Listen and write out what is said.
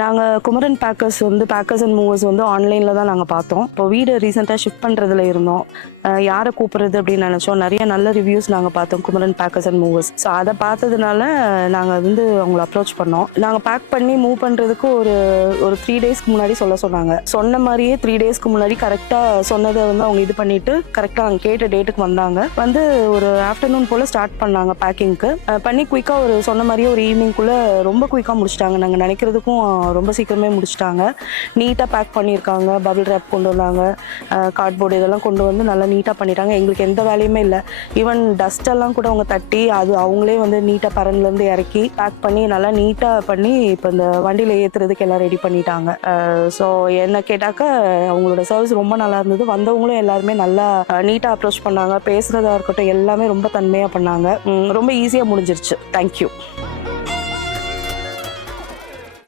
நாங்கள் குமரன் பேக்கர்ஸ் வந்து bakers and movers வந்து ஆன்லைனில் தான் நாங்கள் பார்த்தோம். இப்போ வீடு ரீசெண்டாக ஷிஃப்ட் பண்ணுறதுல இருந்தோம். யாரை கூப்பிட்றது அப்படின்னு நினச்சோம். நிறைய நல்ல ரிவ்யூஸ் நாங்கள் பார்த்தோம் Kumaran packers and movers. So அதை பார்த்ததுனால நாங்கள் வந்து அவங்கள அப்ரோச் பண்ணோம். நாங்கள் பேக் பண்ணி மூவ் பண்ணுறதுக்கு ஒரு ஒரு 3 டேஸ்க்கு முன்னாடி சொன்னாங்க. சொன்ன மாதிரியே 3 டேஸ்க்கு முன்னாடி கரெக்டாக சொன்னதை வந்து அவங்க இது பண்ணிட்டு கரெக்டாக நாங்கள் கேட்ட டேட்டுக்கு வந்தாங்க. வந்து ஒரு ஆஃப்டர்நூன் போல் ஸ்டார்ட் பண்ணாங்க பேக்கிங்க்கு. பண்ணி குயிக்காக ஒரு சொன்ன மாதிரியே ஒரு ஈவினிங்குள்ளே ரொம்ப குயிக்காக முடிச்சிட்டாங்க. நாங்கள் நினைக்கிறதுக்கும் ரொம்ப சீக்கிரமே முடிச்சிட்டாங்க. நீட்டாக பேக் பண்ணியிருக்காங்க. பபிள் ரேப் கொண்டு வந்தாங்க. கார்ட்போர்டு இதெல்லாம் கொண்டு வந்து நல்லா நீட்டாக பண்ணிட்டாங்க. எங்களுக்கு எந்த வேலையுமே இல்லை. ஈவன் டஸ்டெல்லாம் கூட அவங்க தட்டி அது அவங்களே வந்து நீட்டாக பரன்லேருந்து இறக்கி பேக் பண்ணி நல்லா நீட்டாக பண்ணி இப்போ இந்த வண்டியில் ஏற்றுறதுக்கு எல்லாம் ரெடி பண்ணிட்டாங்க. ஸோ என்ன கேட்டாக்க அவங்களோட சர்வீஸ் ரொம்ப நல்லா இருந்தது. வந்தவங்களும் எல்லாருமே நல்லா நீட்டாக அப்ரோச் பண்ணாங்க. பேசுகிறதா இருக்கட்டும் எல்லாமே ரொம்ப தன்மையாக பண்ணாங்க. ரொம்ப ஈஸியாக முடிஞ்சிருச்சு. தேங்க்யூ.